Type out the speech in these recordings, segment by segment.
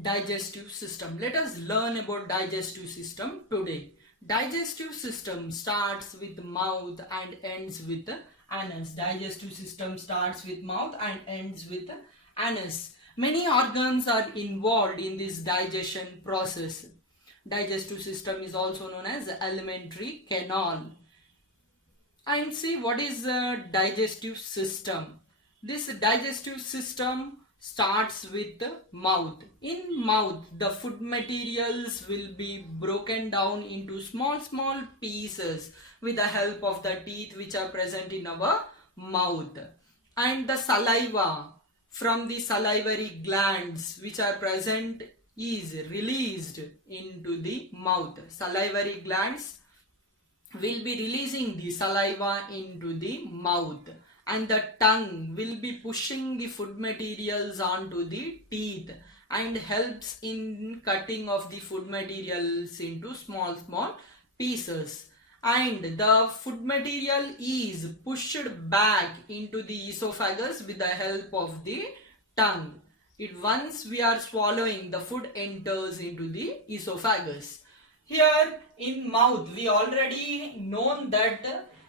Digestive system. Let us learn about digestive system today. Digestive system starts with mouth and ends with anus. Digestive system starts with mouth and ends with anus. Many organs are involved in this digestion process. Digestive system is also known as alimentary canal. And see, what is a digestive system? This digestive system starts with the mouth. In mouth, the food materials will be broken down into small pieces with the help of the teeth which are present in our mouth. And the saliva from the salivary glands which are present is released into the mouth. Salivary glands will be releasing the saliva into the mouth, and the tongue will be pushing the food materials onto the teeth and helps in cutting of the food materials into small pieces, and the food material is pushed back into the esophagus with the help of the tongue. Once we are swallowing, the food enters into the esophagus. Here in mouth, we already known that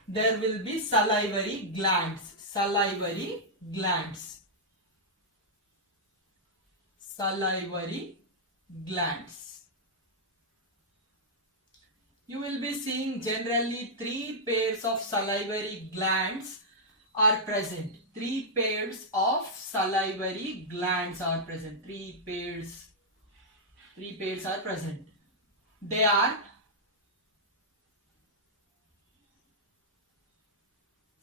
there will be salivary glands. Salivary glands. Salivary glands. You will be seeing generally 3 pairs of salivary glands are present. 3 pairs of salivary glands are present. 3 pairs are present. They are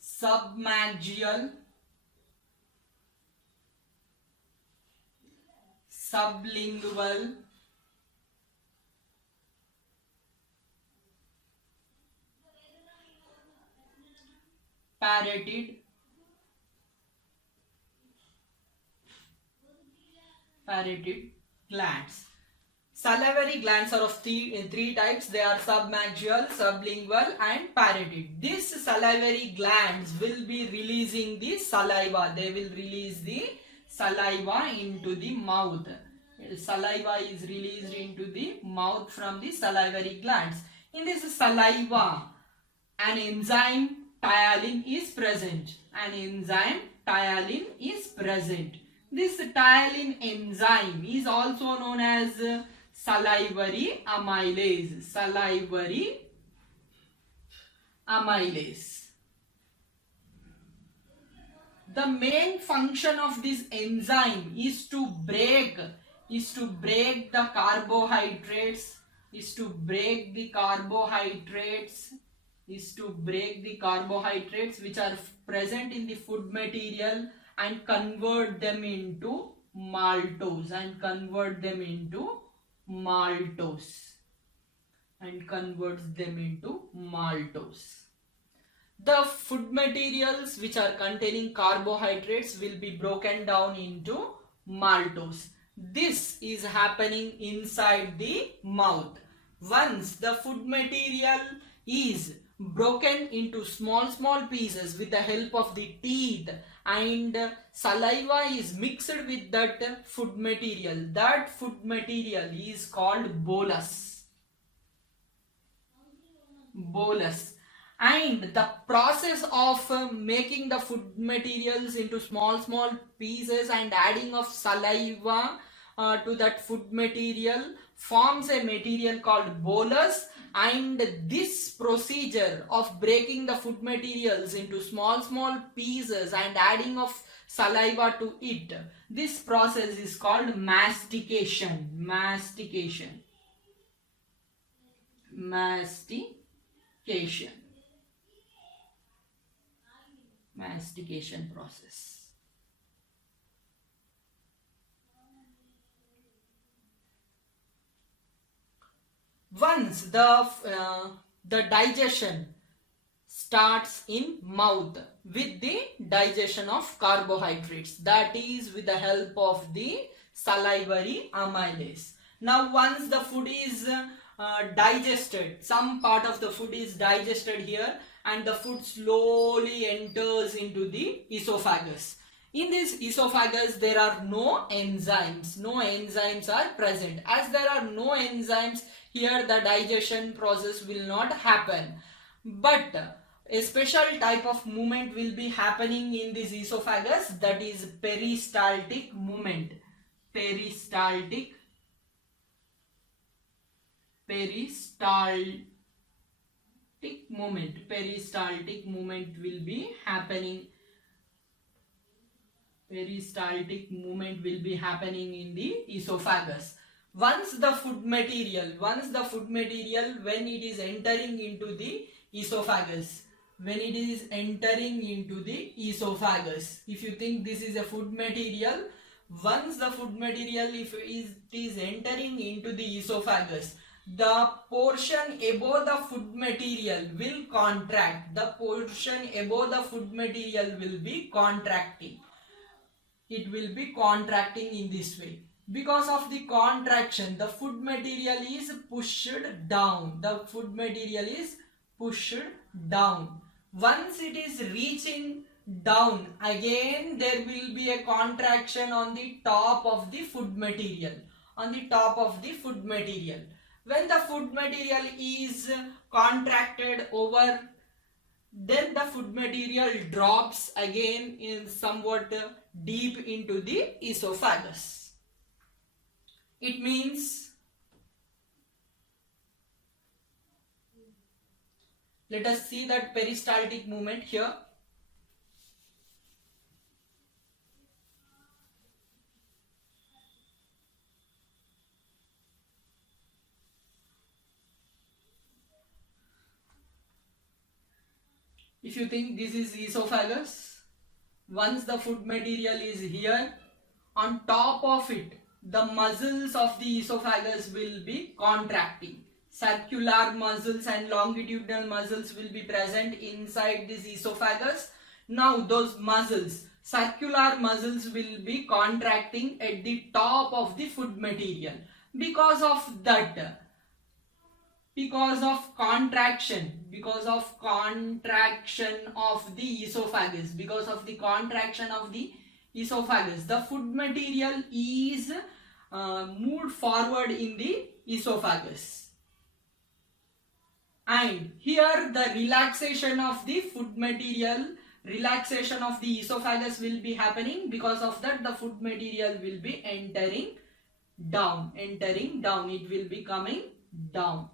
submaxial, sublingual, parotid, glands. Salivary glands are of three types. They are submaxial, sublingual and parotid. These salivary glands will be releasing the saliva. They will release the saliva into the mouth. Saliva is released into the mouth from the salivary glands. In this saliva, an enzyme ptyalin is present. An enzyme ptyalin is present. This ptyalin enzyme is also known as salivary amylase. Salivary amylase. The main function of this enzyme is to break the carbohydrates, which are present in the food material and convert them into maltose The food materials which are containing carbohydrates will be broken down into maltose. This is happening inside the mouth. Once the food material is broken into small pieces with the help of the teeth and saliva is mixed with that food material is called bolus. And the process of making the food materials into small pieces and adding of saliva to that food material forms a material called bolus, and this procedure of breaking the food materials into small pieces and adding of saliva to it, this process is called mastication. Mastication process. Once the digestion starts in mouth with the digestion of carbohydrates, that is with the help of the salivary amylase. Now once the food is digested, some part of the food is digested here, and the food slowly enters into the esophagus. In this esophagus, there are no enzymes. No enzymes are present. As there are no enzymes, here the digestion process will not happen. But a special type of movement will be happening in this esophagus, that is peristaltic movement. Peristaltic movement. Peristaltic movement will be happening. Peristaltic movement will be happening in the esophagus. Once the food material, when it is entering into the esophagus, if you think this is a food material, once the food material, if it is entering into the esophagus, the portion above the food material will contract. The portion above the food material will be contracting. It will be contracting in this way. Because of the contraction, the food material is pushed down. Once it is reaching down, again there will be a contraction on the top of the food material. When the food material is contracted over, then the food material drops again in somewhat deep into the esophagus. It means, let us see that peristaltic movement here. If you think this is esophagus, once the food material is here, on top of it, the muscles of the esophagus will be contracting. Circular muscles and longitudinal muscles will be present inside this esophagus. Now those muscles, circular muscles, will be contracting at the top of the food material. Because of contraction of the esophagus, the food material is moved forward in the esophagus, and here the relaxation of the food material, relaxation of the esophagus will be happening. Because of that, the food material will be entering down. It will be coming down.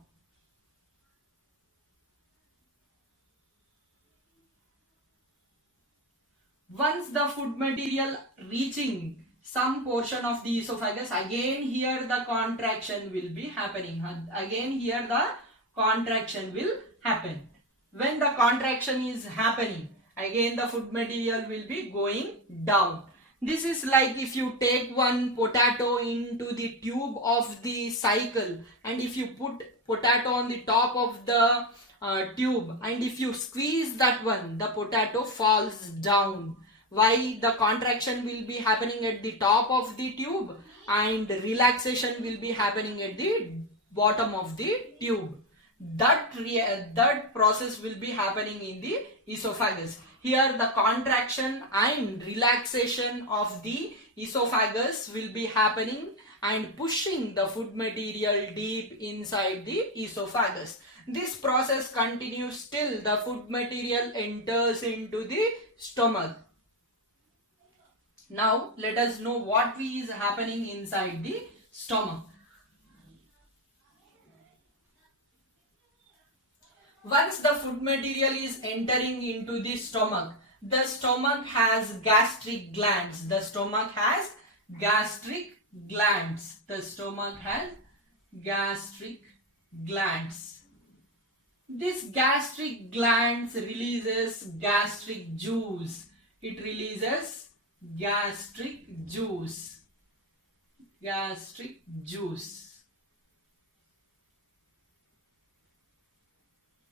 Once the food material reaching some portion of the esophagus, again here the contraction will be happening. When the contraction is happening, again the food material will be going down. This is like if you take one potato into the tube of the cycle, and if you put potato on the top of the tube, and if you squeeze that one, the potato falls down. Why? The contraction will be happening at the top of the tube and relaxation will be happening at the bottom of the tube. That process will be happening in the esophagus. Here the contraction and relaxation of the esophagus will be happening and pushing the food material deep inside the esophagus. This process continues till the food material enters into the stomach. Now let us know what is happening inside the stomach. Once the food material is entering into the stomach has gastric glands. These gastric glands releases gastric juice. It releases gastric juice.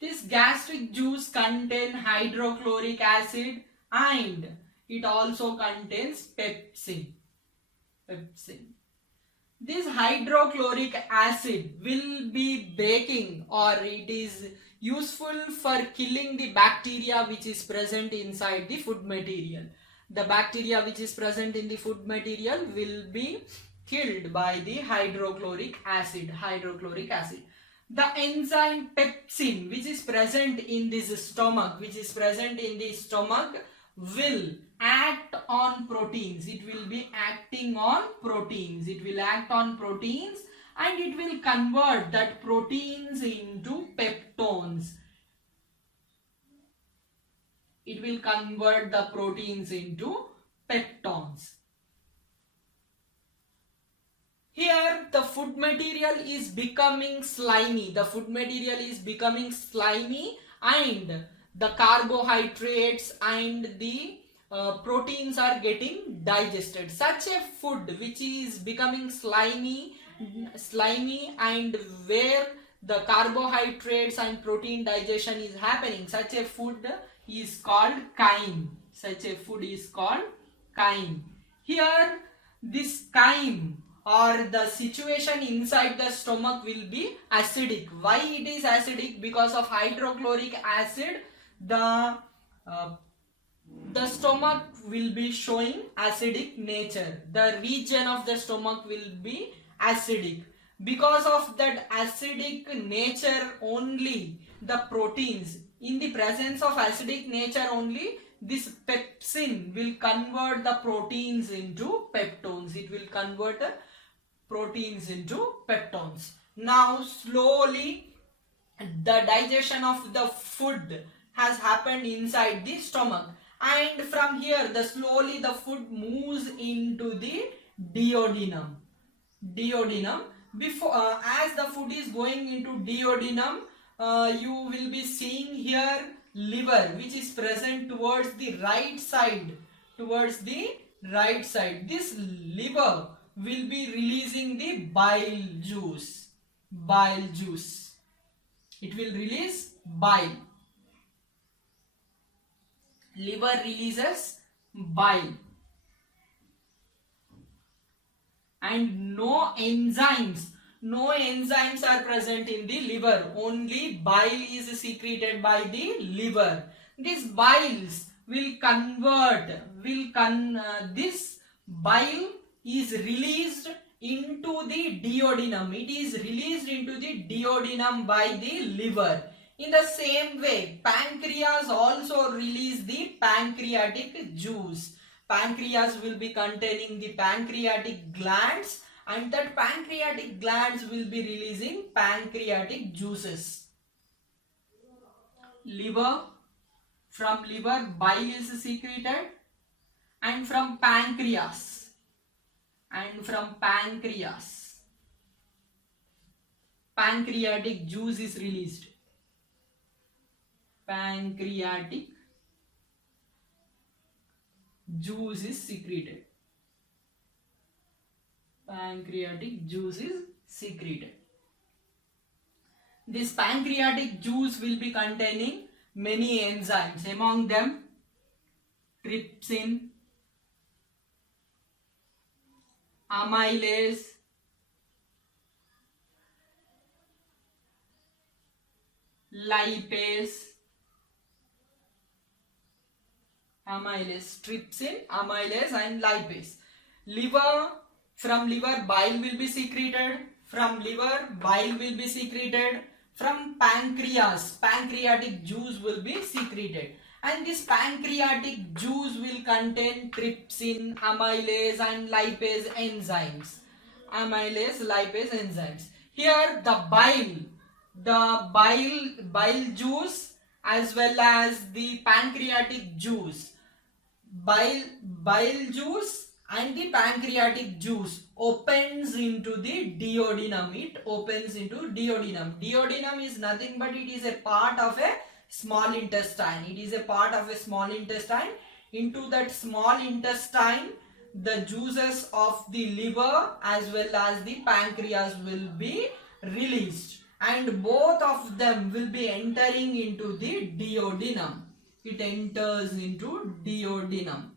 This gastric juice contains hydrochloric acid and it also contains pepsin. This hydrochloric acid will be baking, or it is useful for killing the bacteria which is present inside the food material. the bacteria which is present in the food material will be killed by the hydrochloric acid. The enzyme pepsin which is present in this stomach, will act on proteins. It will be acting on proteins. It will act on proteins and it will convert that proteins into peptones. It will convert the proteins into peptones. Here the food material is becoming slimy. And the carbohydrates and the proteins are getting digested. Such a food which is becoming slimy and where the carbohydrates and protein digestion is happening, such a food is called chyme. Here this chyme or the situation inside the stomach will be acidic. Why it is acidic? Because of hydrochloric acid, the stomach will be showing acidic nature. The region of the stomach will be acidic. Because of that acidic nature only, the proteins, in the presence of acidic nature only, this pepsin will convert the proteins into peptones. It will convert the proteins into peptones. Now slowly the digestion of the food has happened inside the stomach, and from here slowly the food moves into the duodenum. Before as the food is going into duodenum, you will be seeing here liver which is present towards the right side. This liver will be releasing the bile juice. It will release bile. Liver releases bile. And no enzymes are present in the liver. Only bile is secreted by the liver. These biles will this bile is released into the duodenum. It is released into the duodenum by the liver. In the same way, pancreas also release the pancreatic juice. Pancreas will be containing the pancreatic glands, and that pancreatic glands will be releasing pancreatic juices. From liver bile is secreted, and from pancreas pancreatic juice is released. Pancreatic juice is secreted. This pancreatic juice will be containing many enzymes, among them trypsin, amylase, lipase, trypsin, amylase and lipase. From liver bile will be secreted. From pancreas, pancreatic juice will be secreted. And this pancreatic juice will contain trypsin, amylase and lipase enzymes. Here the bile juice as well as the pancreatic juice, bile juice and the pancreatic juice opens into the duodenum. Duodenum is nothing but it is a part of a small intestine. Into that small intestine, the juices of the liver as well as the pancreas will be released, and both of them will be entering into the duodenum. It enters into duodenum.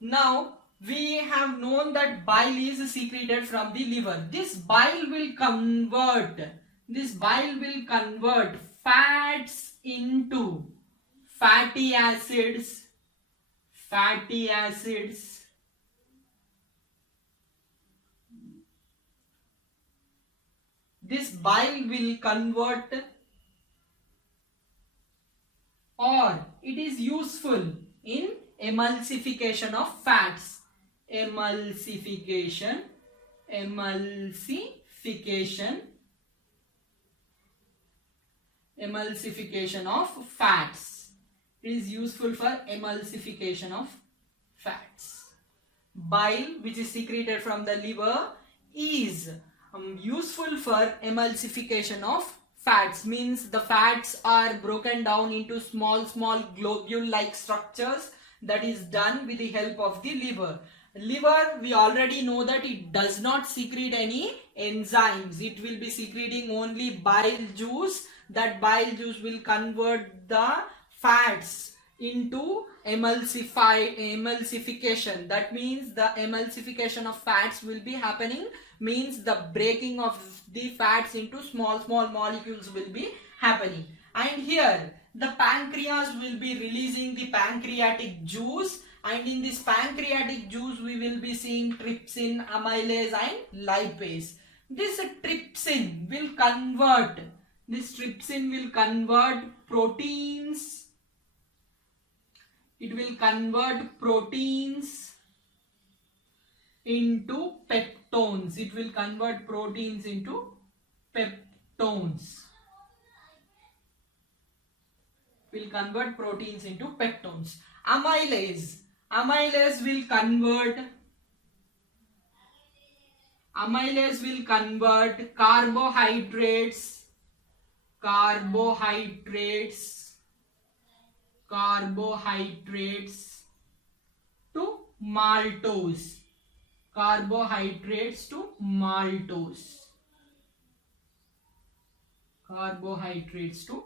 Now we have known that bile is secreted from the liver. This bile will convert fats into fatty acids. This bile will convert, or it is useful in emulsification of fats. Emulsification of fats. It is useful for emulsification of fats. Bile, which is secreted from the liver, is useful for emulsification of fats. Means the fats are broken down into small globule like structures. That is done with the help of the liver. Liver, we already know that it does not secrete any enzymes. It will be secreting only bile juice. That bile juice will convert the fats into emulsification. That means the emulsification of fats will be happening, means the breaking of the fats into small molecules will be happening. And here the pancreas will be releasing the pancreatic juice, and in this pancreatic juice we will be seeing trypsin, amylase and lipase. This trypsin will convert proteins. It will convert proteins into peptones. Amylase will convert carbohydrates to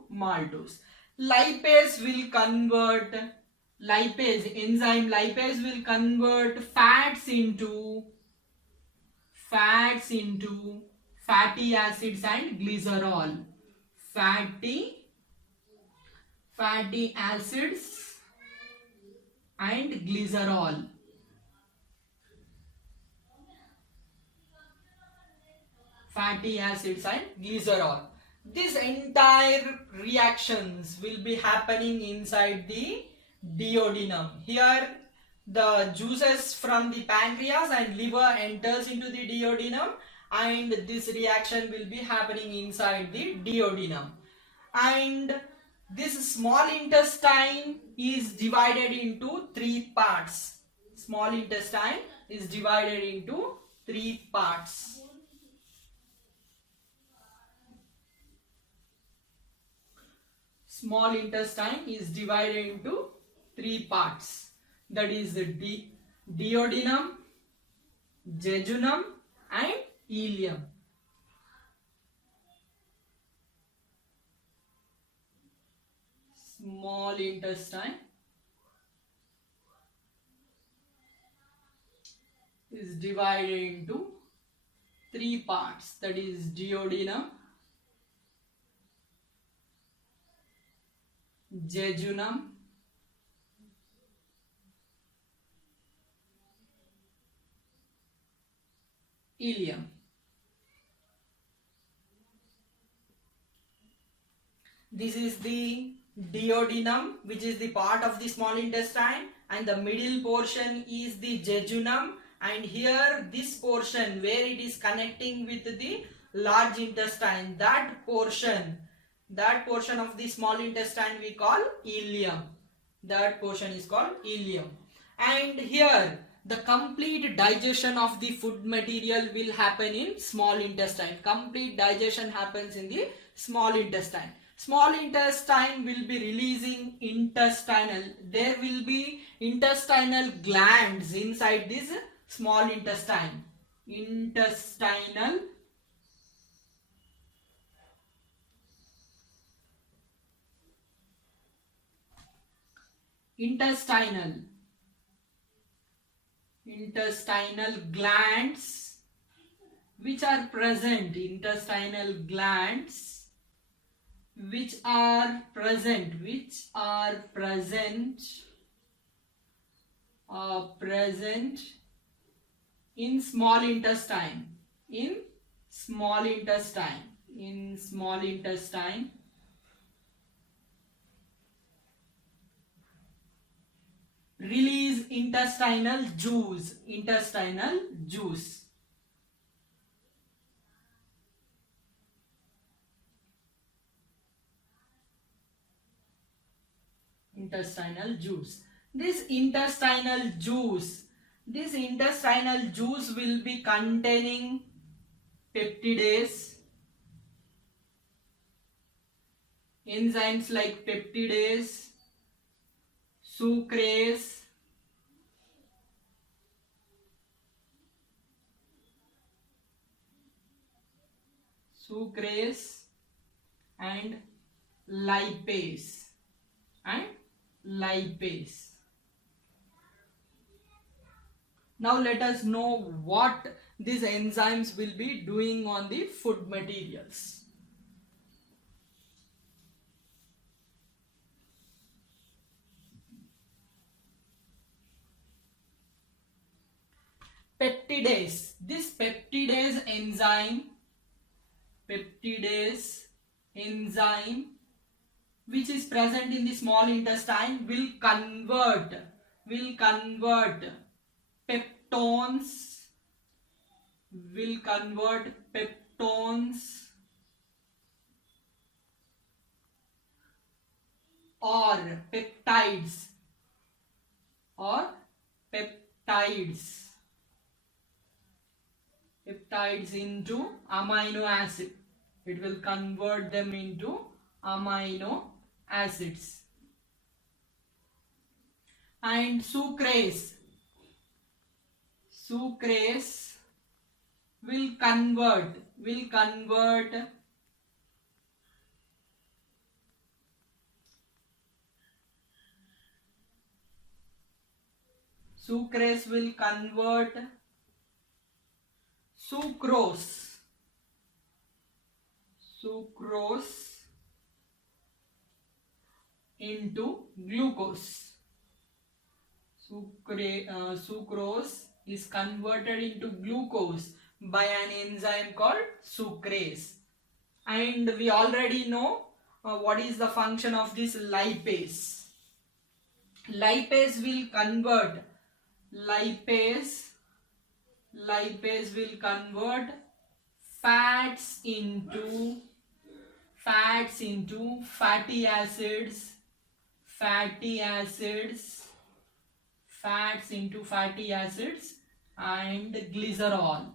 maltose. Lipase will convert fats into fatty acids and glycerol. Fatty acids and glycerol. This entire reactions will be happening inside the duodenum. Here the juices from the pancreas and liver enters into the duodenum, and this reaction will be happening inside the duodenum. And this small intestine is divided into three parts. Small intestine is divided into three parts. Small intestine is divided into three parts. That is the duodenum, jejunum and ileum. Small intestine is divided into three parts. That is duodenum, jejunum, ileum. This is the duodenum, which is the part of the small intestine, and the middle portion is the jejunum, and here this portion where it is connecting with the large intestine, that portion of the small intestine we call ileum. That portion is called ileum. And here the complete digestion of the food material will happen in small intestine. Complete digestion happens in the small intestine. Small intestine will be releasing there will be intestinal glands inside this small intestine. Intestinal intestinal glands which are present, intestinal glands which are present in small intestine, release intestinal juice, intestinal juice. This intestinal juice will be containing peptidase, enzymes like peptidase, sucrase, and lipase. Now let us know what these enzymes will be doing on the food materials. Peptidase. This peptidase enzyme which is present in the small intestine will convert peptones or peptides into amino acid. It will convert them into amino acids. And sucrase will convert sucrose into glucose. Sucrose is converted into glucose by an enzyme called sucrase. And we already know what is the function of this lipase. Lipase will convert fats into fatty acids and glycerol.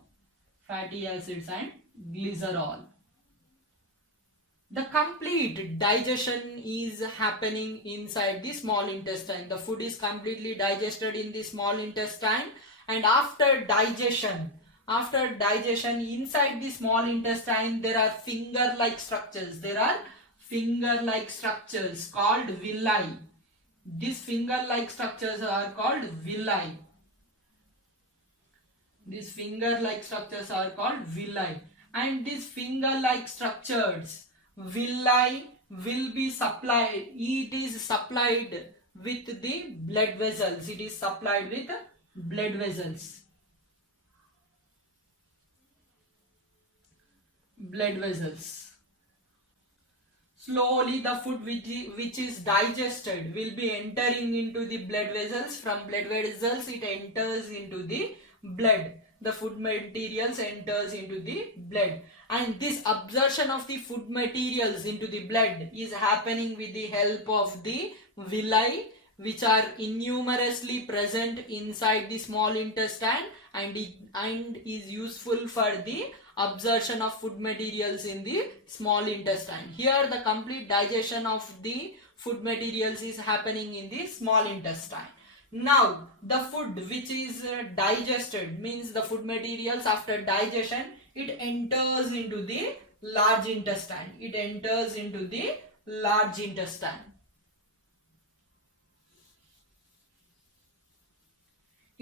The complete digestion is happening inside the small intestine. The food is completely digested in the small intestine, and after digestion inside the small intestine there are finger-like structures. Called villi. These finger-like structures are called villi. And these finger-like structures, villi, will be supplied. It is supplied with the blood vessels. Slowly the food which is digested will be entering into the blood vessels. From blood vessels it enters into the blood. The food materials enters into the blood, and this absorption of the food materials into the blood is happening with the help of the villi, which are innumerously present inside the small intestine and is useful for the absorption of food materials in the small intestine. Here the complete digestion of the food materials is happening in the small intestine. Now the food which is digested, means the food materials after digestion, it enters into the large intestine.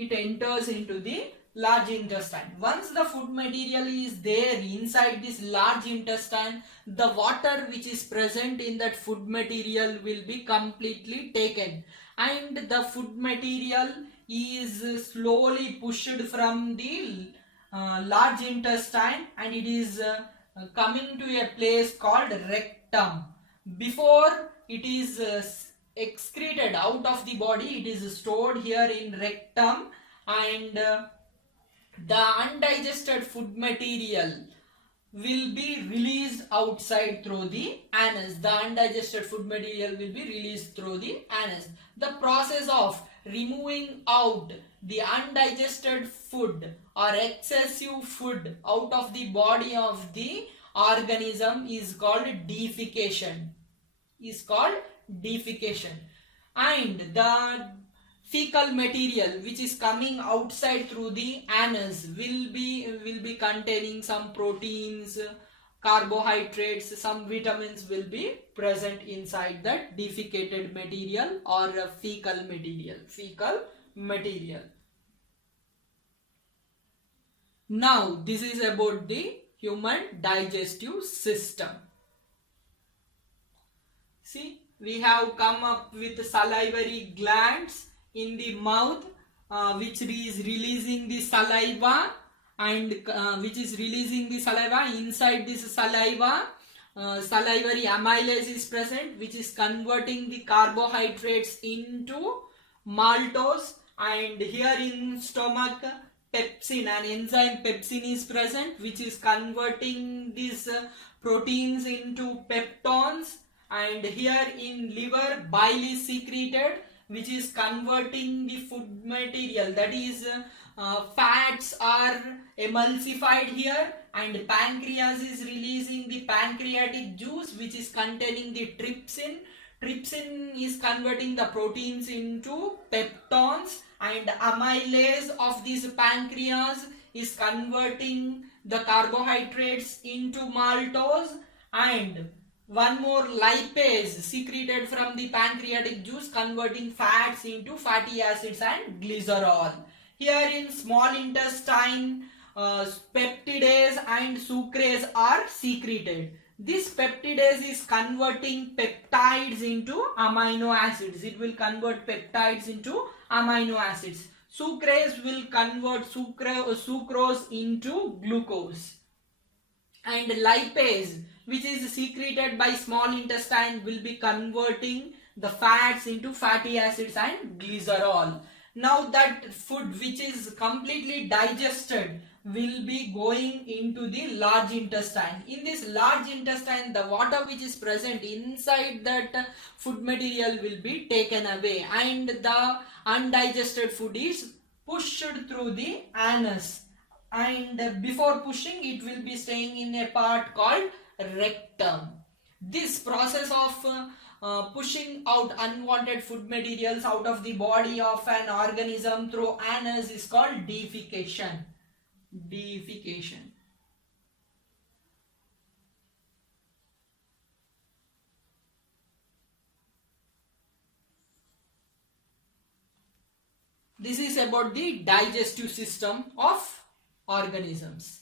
it enters into the large intestine. Once the food material is there inside this large intestine, the water which is present in that food material will be completely taken, and the food material is slowly pushed from the large intestine, and it is coming to a place called rectum. Before it is excreted out of the body, it is stored here in rectum, and the undigested food material will be released outside through the anus. The undigested food material will be released through the anus. The process of removing out the undigested food or excessive food out of the body of the organism is called defecation. And the fecal material which is coming outside through the anus will be containing some proteins, carbohydrates, some vitamins will be present inside that defecated material or fecal material. Now this is about the human digestive system. See, we have come up with salivary glands in the mouth, which is releasing the saliva, and inside this saliva, salivary amylase is present, which is converting the carbohydrates into maltose, and here in stomach, pepsin, an enzyme pepsin is present, which is converting these proteins into peptones, and here in liver, bile is secreted, which is converting the food material, that is fats are emulsified here, and pancreas is releasing the pancreatic juice, which is containing the trypsin. Trypsin is converting the proteins into peptones, and amylase of this pancreas is converting the carbohydrates into maltose, and one more lipase secreted from the pancreatic juice converting fats into fatty acids and glycerol. Here in small intestine, peptidase and sucrase are secreted. This peptidase is converting peptides into amino acids. It will convert peptides into amino acids. Sucrase will convert sucrose into glucose. And lipase, which is secreted by small intestine, will be converting the fats into fatty acids and glycerol. Now that food which is completely digested will be going into the large intestine. In this large intestine, the water which is present inside that food material will be taken away, and the undigested food is pushed through the anus, and before pushing it will be staying in a part called rectum. This process of pushing out unwanted food materials out of the body of an organism through anus is called defecation. This is about the digestive system of organisms.